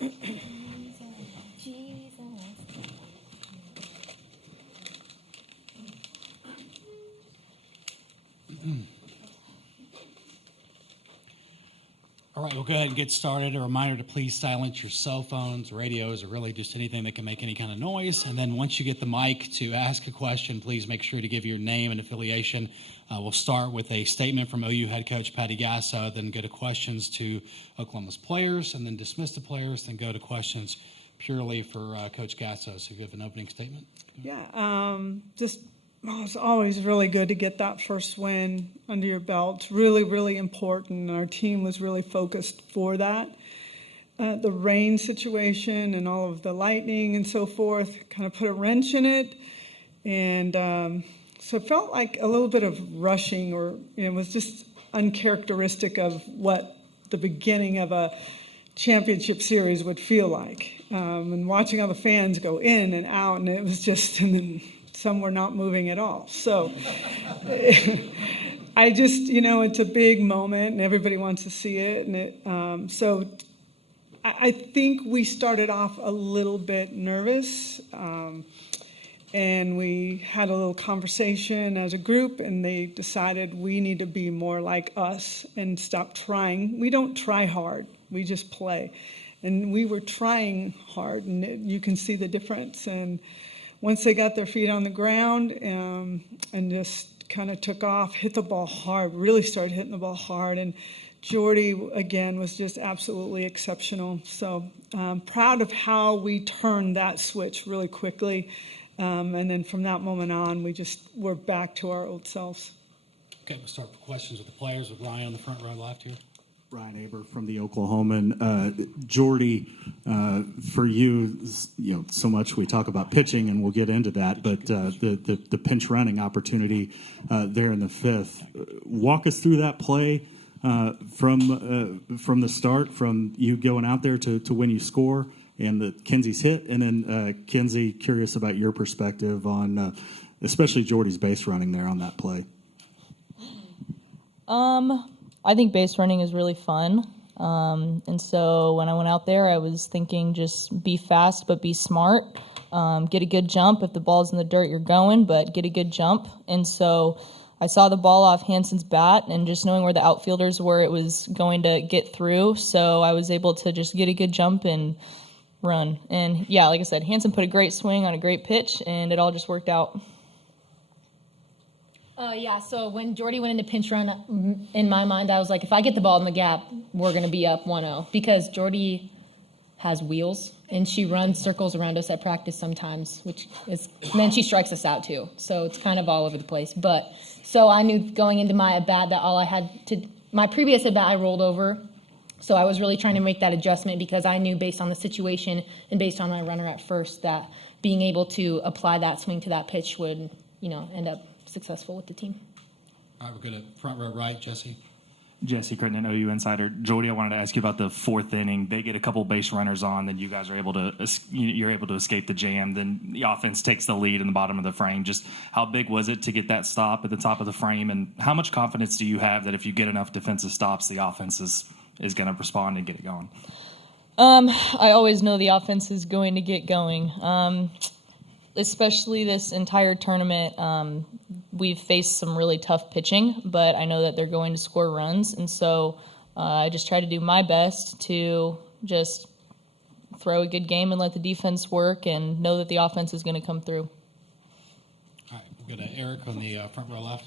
All right, we'll go ahead and get started. A reminder to please silence your cell phones, radios, or really just anything that can make any kind of noise. And then once you get the mic to ask a question, please make sure to give your name and affiliation. We'll start with a statement from OU head coach Patty Gasso, then go to questions to Oklahoma's players, and then dismiss the players, then go to questions purely for Coach Gasso. So you have an opening statement? Yeah, it's always really good to get that first win under your belt. It's really, really important, and our team was really focused for that. The rain situation and all of the lightning and so forth kind of put a wrench in it, and so it felt like a little bit of rushing, or it was just uncharacteristic of what the beginning of a championship series would feel like. And watching all the fans go in and out, and it was just, and then some were not moving at all. So I just, it's a big moment, and everybody wants to see it. And so I think we started off a little bit nervous, and we had a little conversation as a group, and they decided we need to be more like us and stop trying. We don't try hard. We just play. And we were trying hard, and you can see the difference. And once they got their feet on the ground and just kind of took off, hit the ball hard, really started hitting the ball hard. And Jordy, again, was just absolutely exceptional. So proud of how we turned that switch really quickly. And then from that moment on, we're back to our old selves. Okay, we'll start with questions with the players with Ryan on the front row left here. Ryan Aber from the Oklahoman. Jordy, for you, so much we talk about pitching, and we'll get into that, but the pinch running opportunity there in the fifth. Walk us through that play from the start, from you going out there to when you score, and the Kenzie's hit, and then Kenzie, curious about your perspective on especially Jordy's base running there on that play. I think base running is really fun. And so when I went out there, I was thinking just be fast but be smart. Get a good jump. If the ball's in the dirt, you're going, but get a good jump. And so I saw the ball off Hanson's bat, and just knowing where the outfielders were, it was going to get through. So I was able to just get a good jump and run. And, yeah, like I said, Hanson put a great swing on a great pitch, and it all just worked out. So when Jordy went into pinch run, in my mind, I was like, if I get the ball in the gap, we're going to be up 1-0. Because Jordy has wheels, and she runs circles around us at practice sometimes, and then she strikes us out too. So it's kind of all over the place. But so I knew going into my at-bat that my previous at-bat I rolled over. So I was really trying to make that adjustment, because I knew based on the situation and based on my runner at first that being able to apply that swing to that pitch would, end up successful with the team. All right, we're good at front row right, Jesse. Jesse Crittenden, OU Insider. Jordy, I wanted to ask you about the fourth inning. They get a couple base runners on, then you guys are you're able to escape the jam. Then the offense takes the lead in the bottom of the frame. Just how big was it to get that stop at the top of the frame, and how much confidence do you have that if you get enough defensive stops, the offense is going to respond and get it going? I always know the offense is going to get going. Especially this entire tournament, we've faced some really tough pitching, but I know that they're going to score runs, and so I just try to do my best to just throw a good game and let the defense work and know that the offense is going to come through. All right, we'll go to Eric on the front row left.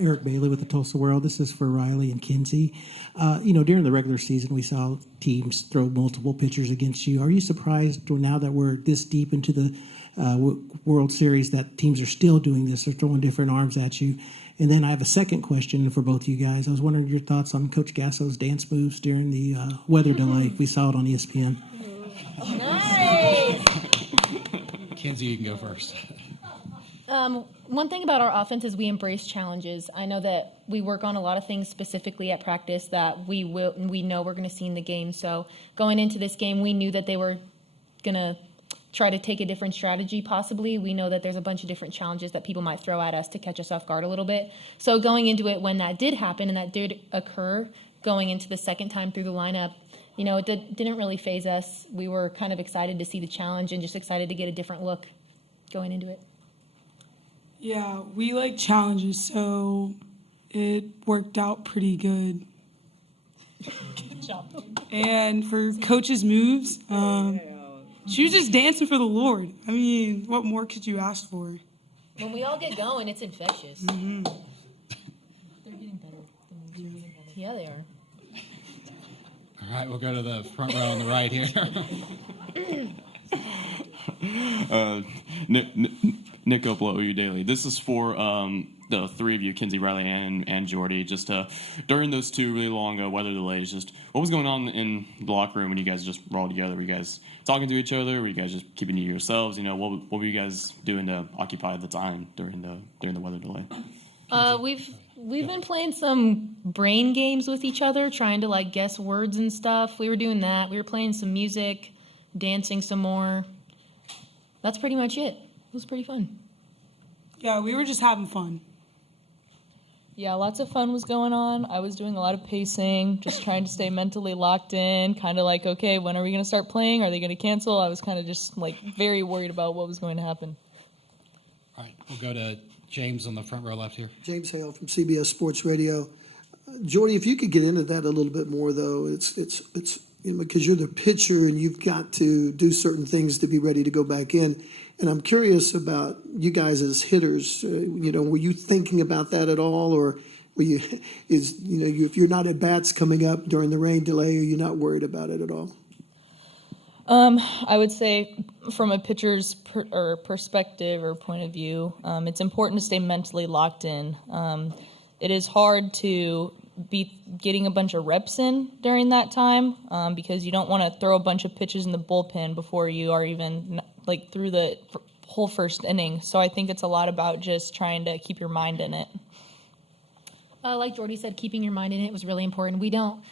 Eric Bailey with the Tulsa World. This is for Riley and Kinsey. During the regular season, we saw teams throw multiple pitchers against you. Are you surprised now that we're this deep into the World Series that teams are still doing this? They're throwing different arms at you. And then I have a second question for both of you guys. I was wondering your thoughts on Coach Gasso's dance moves during the weather delay. We saw it on ESPN. Nice! Kenzie, you can go first. One thing about our offense is we embrace challenges. I know that we work on a lot of things specifically at practice that we know we're going to see in the game. So going into this game, we knew that they were going to try to take a different strategy possibly. We know that there's a bunch of different challenges that people might throw at us to catch us off guard a little bit. So going into it, when that did happen and that did occur, going into the second time through the lineup, it didn't really faze us. We were kind of excited to see the challenge and just excited to get a different look going into it. Yeah, we like challenges, so it worked out pretty good. Good job. And for coach's moves, she was just dancing for the Lord. I mean, what more could you ask for? When we all get going, it's infectious. Mm-hmm. They're getting better. Yeah, they are. All right, we'll go to the front row on the right here. Nick Opolo, OU Daily. This is for the three of you, Kinsey, Riley, and Jordy. Just during those two really long weather delays, just what was going on in the locker room when you guys just were all together? Were you guys talking to each other? Were you guys just keeping to yourselves? What were you guys doing to occupy the time during the weather delay? We've been playing some brain games with each other, trying to guess words and stuff. We were doing that. We were playing some music, dancing some more. That's pretty much it. It was pretty fun. Yeah, we were just having fun. Yeah, lots of fun was going on. I was doing a lot of pacing, just trying to stay mentally locked in, kind of okay, when are we going to start playing? Are they going to cancel? I was kind of just very worried about what was going to happen. All right, we'll go to James on the front row left here. James Hale from CBS Sports Radio. Jordy, if you could get into that a little bit more, though, it's because you're the pitcher and you've got to do certain things to be ready to go back in. And I'm curious about you guys as hitters. Were you thinking about that at all, or were you? If you're not at bats coming up during the rain delay, are you not worried about it at all? I would say from a pitcher's perspective or point of view, it's important to stay mentally locked in. It is hard to be getting a bunch of reps in during that time because you don't want to throw a bunch of pitches in the bullpen before you are even through the whole first inning. So I think it's a lot about just trying to keep your mind in it. Like Jordy said, keeping your mind in it was really important.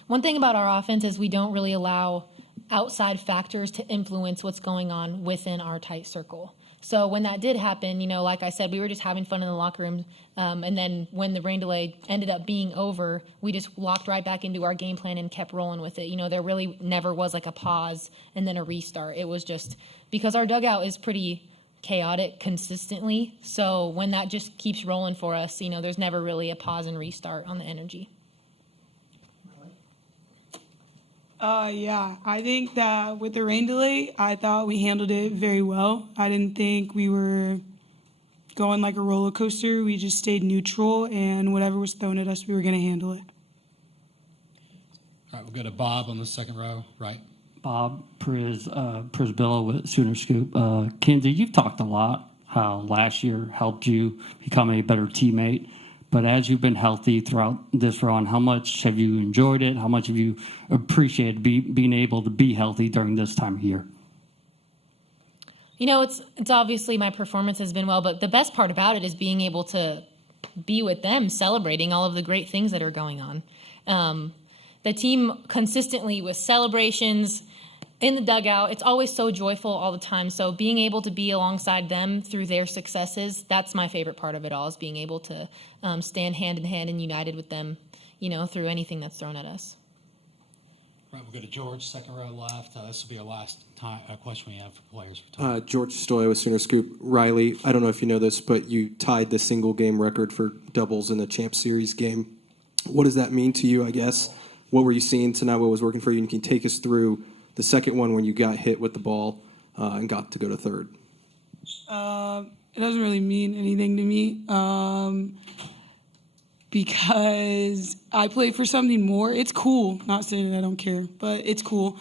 One thing about our offense is we don't really allow outside factors to influence what's going on within our tight circle. So when that did happen, like I said, we were just having fun in the locker room. And then when the rain delay ended up being over, we just locked right back into our game plan and kept rolling with it. There really never was a pause and then a restart. It was just because our dugout is pretty chaotic consistently. So when that just keeps rolling for us, there's never really a pause and restart on the energy. Yeah, I think that with the rain delay, I thought we handled it very well. I didn't think we were going like a roller coaster. We just stayed neutral, and whatever was thrown at us, we were going to handle it. All right, we'll go to Bob on the second row, right? Bob Prisbilla with Sooner Scoop. Kinsey, you've talked a lot how last year helped you become a better teammate. But as you've been healthy throughout this run, how much have you enjoyed it? How much have you appreciated being able to be healthy during this time of year? It's obviously my performance has been well, but the best part about it is being able to be with them, celebrating all of the great things that are going on. The team consistently with celebrations in the dugout, it's always so joyful all the time. So being able to be alongside them through their successes, that's my favorite part of it all, is being able to stand hand in hand and united with them, through anything that's thrown at us. All right, we'll go to George, second row left. This will be our last question we have for players. George Stoy with Sooner Scoop. Riley, I don't know if you know this, but you tied the single game record for doubles in the Champ Series game. What does that mean to you, I guess? What were you seeing tonight? What was working for you? And can you take us through the second one when you got hit with the ball and got to go to third? It doesn't really mean anything to me because I play for something more. It's cool. Not saying that I don't care, but it's cool.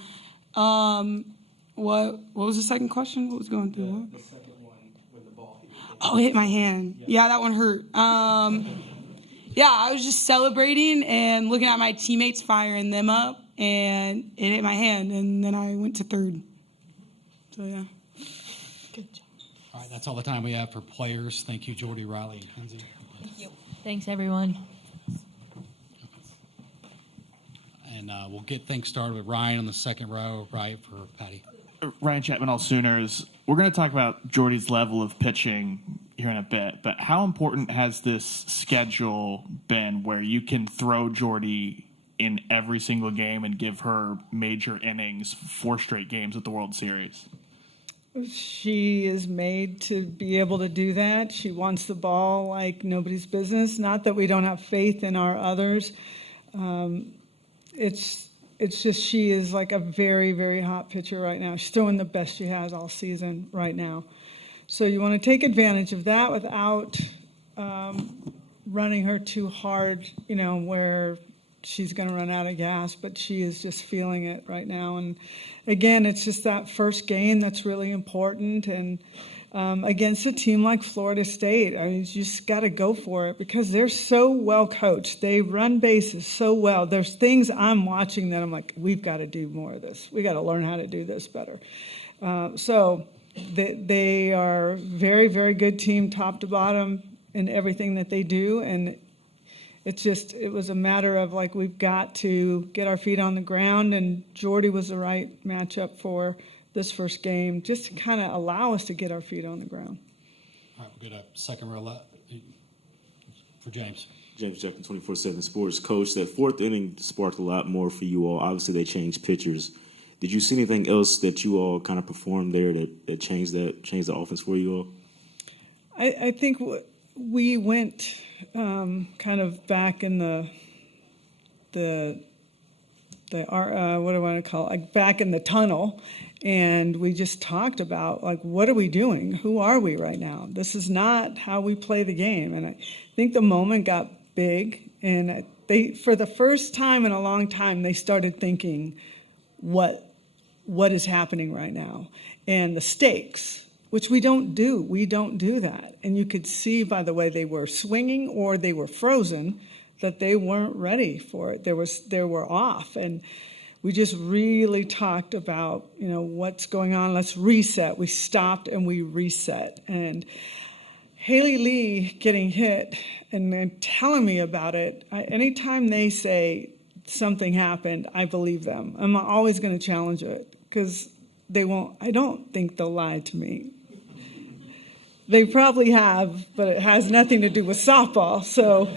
What was the second question? What was going through? What? The second one when the ball hit you. Oh, it hit my hand. Yeah, that one hurt. Yeah, I was just celebrating and looking at my teammates firing them up, and it hit my hand, and then I went to third. So, yeah. Good job. All right, that's all the time we have for players. Thank you, Jordy, Riley, and Kinsey. Thank you. Thanks, everyone. And we'll get things started with Ryan on the second row, right, for Patty. Ryan Chapman, all Sooners. We're going to talk about Jordy's level of pitching here in a bit, but how important has this schedule been where you can throw Jordy in every single game and give her major innings 4 straight games at the World Series? She is made to be able to do that. She wants the ball like nobody's business. Not that we don't have faith in our others. It's just she is like a very, very hot pitcher right now. She's throwing the best she has all season right now. So you want to take advantage of that without running her too hard, where she's going to run out of gas, but she is just feeling it right now. And again, it's just that first game that's really important. And against a team like Florida State, I mean, you just got to go for it because they're so well coached. They run bases so well. There's things I'm watching that I'm like, we've got to do more of this. We got to learn how to do this better. So they are a very, very good team, top to bottom, in everything that they do. And it was a matter of like, we've got to get our feet on the ground, and Jordy was the right matchup for this first game, just to kind of allow us to get our feet on the ground. All right, we'll get a second row for James. James Jackson, 24/7 Sports. Coach, that fourth inning sparked a lot more for you all. Obviously, they changed pitchers. Did you see anything else that you all kind of performed there that changed the offense for you all? I think we went kind of back in the what do I want to call it? Like back in the tunnel, and we just talked about like, what are we doing? Who are we right now? This is not how we play the game. And I think the moment got big, and they, for the first time in a long time, they started thinking, what is happening right now, and the stakes, which we don't do. We don't do that. And you could see by the way they were swinging or they were frozen that they weren't ready for it. They were off. And we just really talked about, what's going on. Let's reset. We stopped and we reset. And Haley Lee getting hit and then telling me about it, anytime they say something happened, I believe them. I'm always going to challenge it because they won't. I don't think they'll lie to me. They probably have, but it has nothing to do with softball. So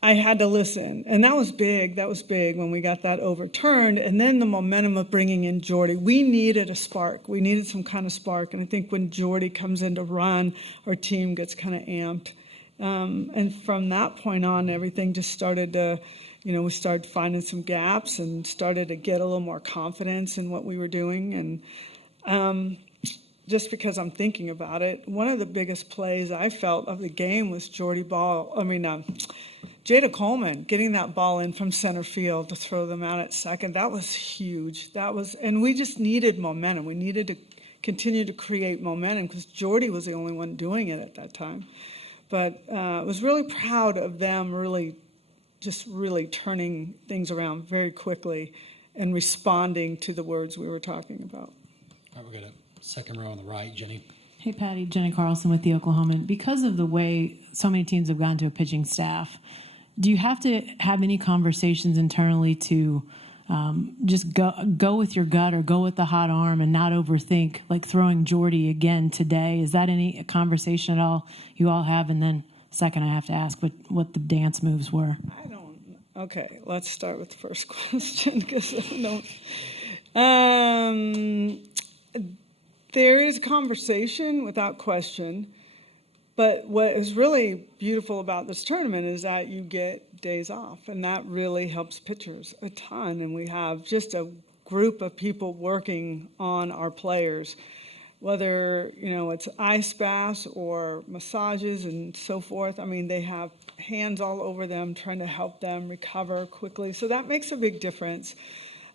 I had to listen, and that was big. That was big when we got that overturned. And then the momentum of bringing in Jordy. We needed a spark. We needed some kind of spark. And I think when Jordy comes in to run, our team gets kind of amped. And from that point on, everything just started to, we started finding some gaps and started to get a little more confidence in what we were doing. And just because I'm thinking about it, one of the biggest plays I felt of the game was Jada Coleman getting that ball in from center field to throw them out at second. That was huge. And we just needed momentum. We needed to continue to create momentum because Jordy was the only one doing it at that time. But I was really proud of them really turning things around very quickly and responding to the words we were talking about. All right, we're going to second row on the right, Jenny. Hey, Patty, Jenny Carlson with the Oklahoman. Because of the way so many teams have gone to a pitching staff, do you have to have any conversations internally to just go with your gut or go with the hot arm and not overthink, like throwing Jordy again today? Is that any conversation at all you all have? And then second, I have to ask what the dance moves were. Okay, let's start with the first question because I don't. There is conversation without question, but what is really beautiful about this tournament is that you get days off, and that really helps pitchers a ton. And we have just a group of people working on our players, whether it's ice baths or massages and so forth. I mean, they have hands all over them trying to help them recover quickly, so that makes a big difference.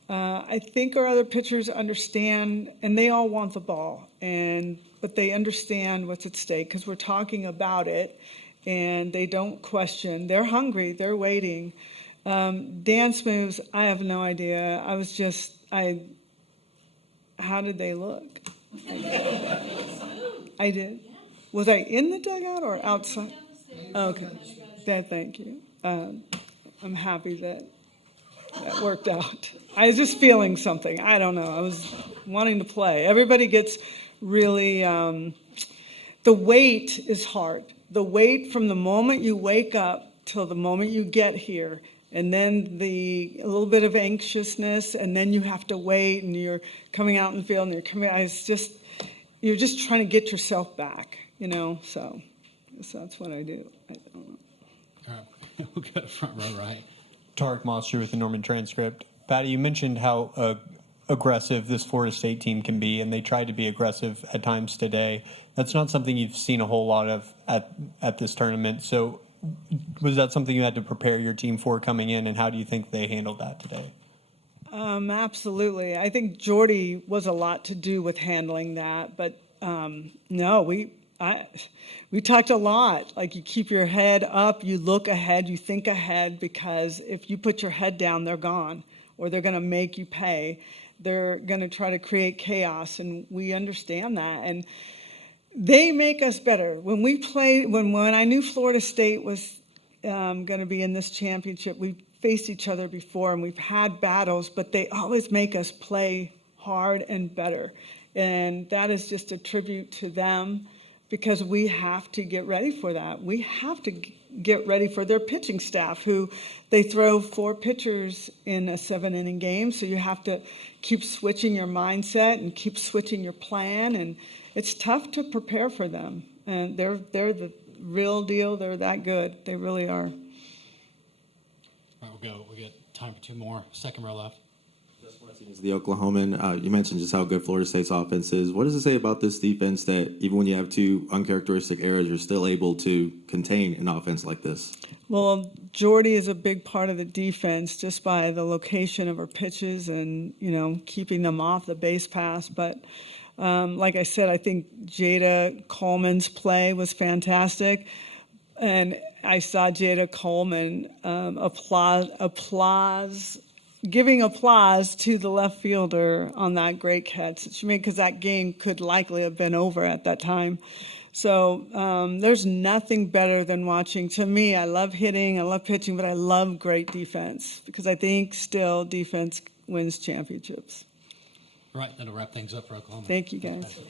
I think our other pitchers understand, and they all want the ball, but they understand what's at stake because we're talking about it, and they don't question. They're hungry. They're waiting. Dance moves, I have no idea. How did they look? I did. Was I in the dugout or outside? Okay. Thank you. I'm happy that worked out. I was just feeling something. I don't know. I was wanting to play. Everybody gets really, the wait is hard. The wait from the moment you wake up till the moment you get here. And then a little bit of anxiousness, and then you have to wait, and you're coming out in the field, and you're just trying to get yourself back, so that's what I do. I don't know. All right, we'll go to front row, right? Tarek Monster with the Norman Transcript. Patty, you mentioned how aggressive this Florida State team can be, and they tried to be aggressive at times today. That's not something you've seen a whole lot of at this tournament. So was that something you had to prepare your team for coming in, and how do you think they handled that today? Absolutely. I think Jordy was a lot to do with handling that, but no, we talked a lot. Like, you keep your head up, you look ahead, you think ahead, because if you put your head down, they're gone, or they're going to make you pay. They're going to try to create chaos, and we understand that. And they make us better. When I knew Florida State was going to be in this championship, we faced each other before, and we've had battles, but they always make us play hard and better. And that is just a tribute to them, because we have to get ready for that. We have to get ready for their pitching staff, who they throw 4 pitchers in a 7-inning game, so you have to keep switching your mindset and keep switching your plan, and it's tough to prepare for them. And they're the real deal. They're that good. They really are. All right, we got time for 2 more. Second row left. The Oklahoman, you mentioned just how good Florida State's offense is. What does it say about this defense that even when you have 2 uncharacteristic errors, you're still able to contain an offense like this? Well, Jordy is a big part of the defense just by the location of her pitches and, keeping them off the base pass. But like I said, I think Jada Coleman's play was fantastic. And I saw Jada Coleman giving applause to the left fielder on that great catch that she made, because that game could likely have been over at that time. So there's nothing better than watching. To me, I love hitting, I love pitching, but I love great defense, because I think still defense wins championships. All right, that'll wrap things up for Oklahoma. Thank you, guys.